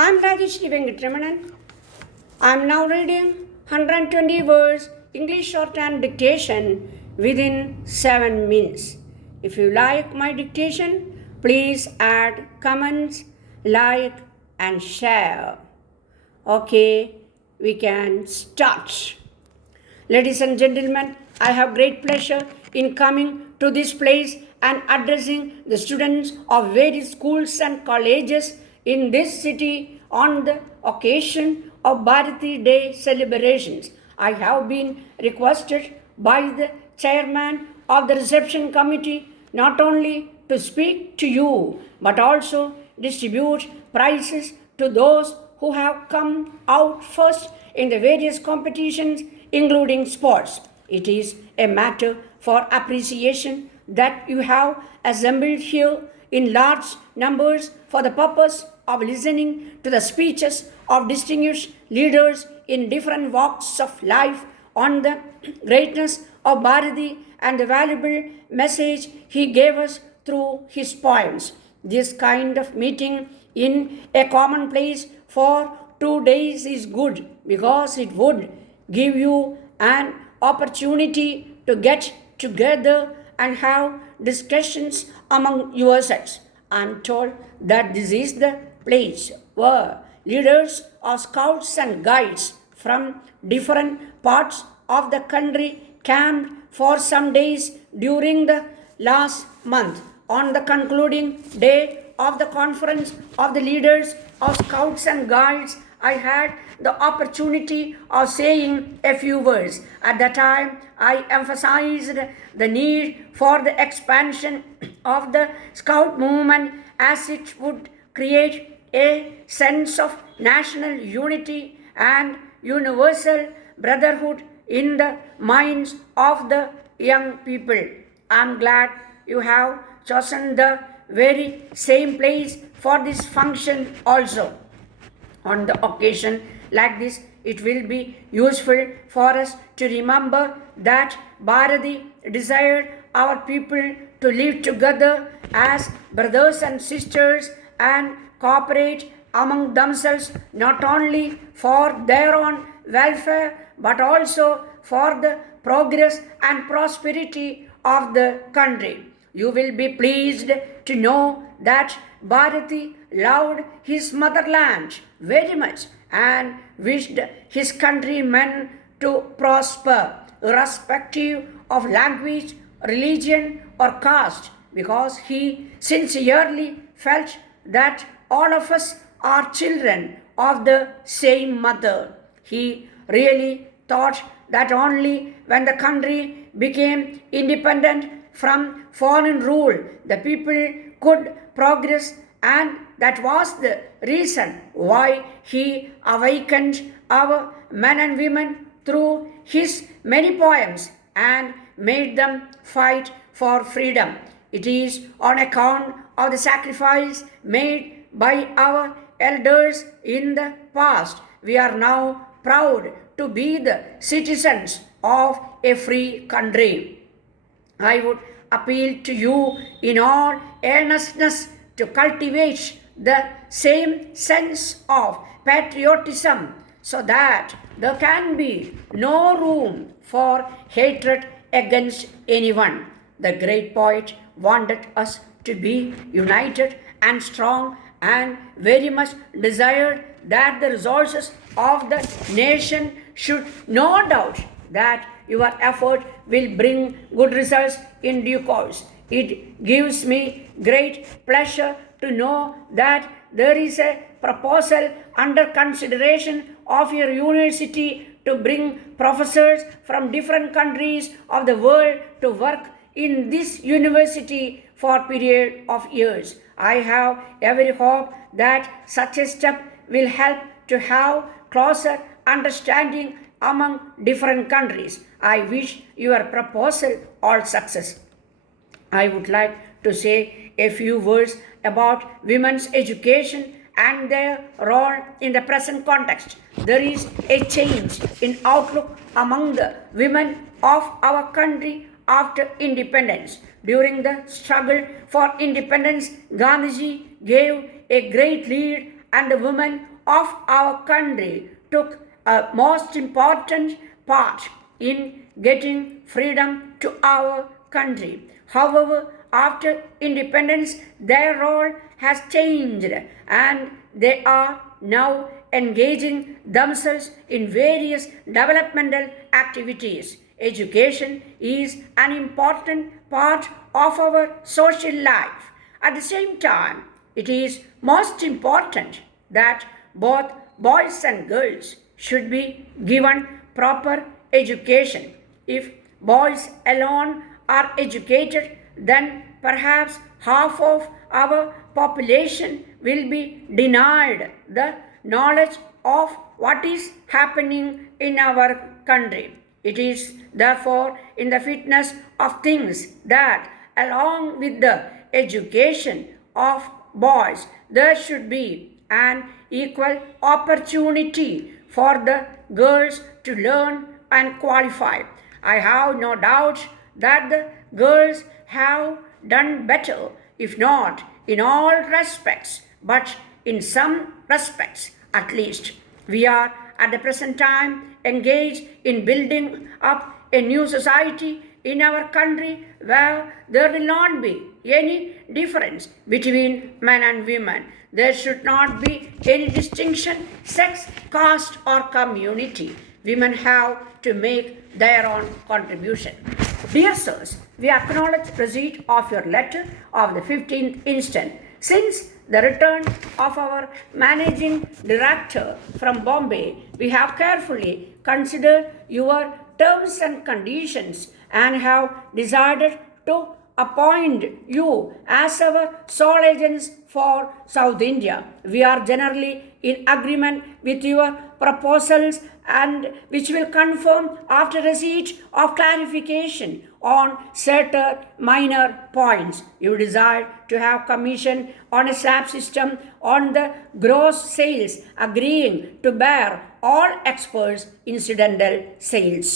I'm Rajeshri Venkatramanan. I'm now reading 120 words English shorthand dictation within 7 minutes. If you like my dictation, please add comments, like and share. Okay, we can start. Ladies and gentlemen, I have great pleasure in coming to this place and addressing the students of various schools and colleges in this city on the occasion of Bharati Day celebrations. I have been requested by the chairman of the reception committee not only to speak to you but also distribute prizes to those who have come out first in the various competitions including sports. It is a matter for appreciation that you have assembled here in large numbers for the purpose of listening to the speeches of distinguished leaders in different walks of life on the greatness of Bharati and the valuable message he gave us through his poems. This kind of meeting in a common place for 2 days is good because it would give you an opportunity to get together and have discussions among yourselves. I am told that this is the place where leaders of scouts and guides from different parts of the country camped for some days during the last month. On the concluding day of the conference of the leaders of scouts and guides, I had the opportunity of saying a few words. At that time, I emphasized the need for the expansion of the scout movement as it would create a sense of national unity and universal brotherhood in the minds of the young people. I am glad you have chosen the very same place for this function also. On the occasion like this, it will be useful for us to remember that Bharati desired our people to live together as brothers and sisters and cooperate among themselves not only for their own welfare but also for the progress and prosperity of the country. You will be pleased to know that Bharati loved his motherland very much and wished his countrymen to prosper, irrespective of language, religion, or caste, because he sincerely felt that all of us are children of the same mother. He really thought that only when the country became independent from foreign rule, the people could progress, and that was the reason why he awakened our men and women through his many poems and made them fight for freedom. It is on account of the sacrifice made by our elders in the past we are now proud to be the citizens of a free country. I would appeal to you in all earnestness to cultivate the same sense of patriotism so that there can be no room for hatred against anyone. The great poet wanted us to be united and strong and very much desired that the resources of the nation should no doubt that your effort will bring good results in due course. It gives me great pleasure to know that there is a proposal under consideration of your university to bring professors from different countries of the world to work in this university for a period of years. I have every hope that such a step will help to have closer understanding among different countries. I wish your proposal all success. I would like to say a few words about women's education and their role in the present context. There is a change in outlook among the women of our country after independence. During the struggle for independence, Gandhiji gave a great lead and the women of our country took a most important part in getting freedom to our country. However, after independence, their role has changed and they are now engaging themselves in various developmental activities. Education is an important part of our social life. At the same time, it is most important that both boys and girls should be given proper education. If boys alone are educated, then perhaps half of our population will be denied the knowledge of what is happening in our country. It is therefore in the fitness of things that along with the education of boys, there should be an equal opportunity for the girls to learn and qualify. I have no doubt that the girls have done better, if not in all respects, but in some respects at least. We are at the present time engaged in building up a new society in our country where there will not be any difference between men and women. There should not be any distinction, sex, caste, or community. Women have to make their own contribution. Dear sirs, we acknowledge receipt of your letter of the 15th instant. Since the return of our managing director from Bombay, we have carefully considered your terms and conditions and have decided to appoint you as our sole agents for South India. We are generally in agreement with your proposals and which will confirm after receipt of clarification on certain minor points. You desire to have commission on a slab system on the gross sales, agreeing to bear all experts' incidental sales.